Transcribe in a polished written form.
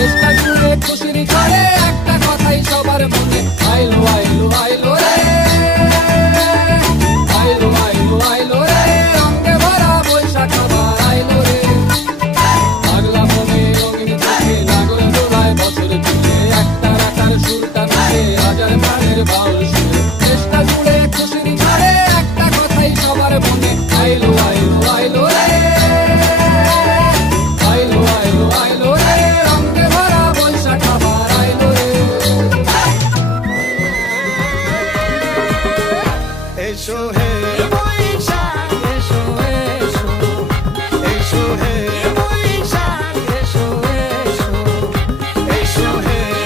দেশটা জুড়ে খুশির ঝড়ে একটা কথাই সবার মনে, আইলো আইলো আইলো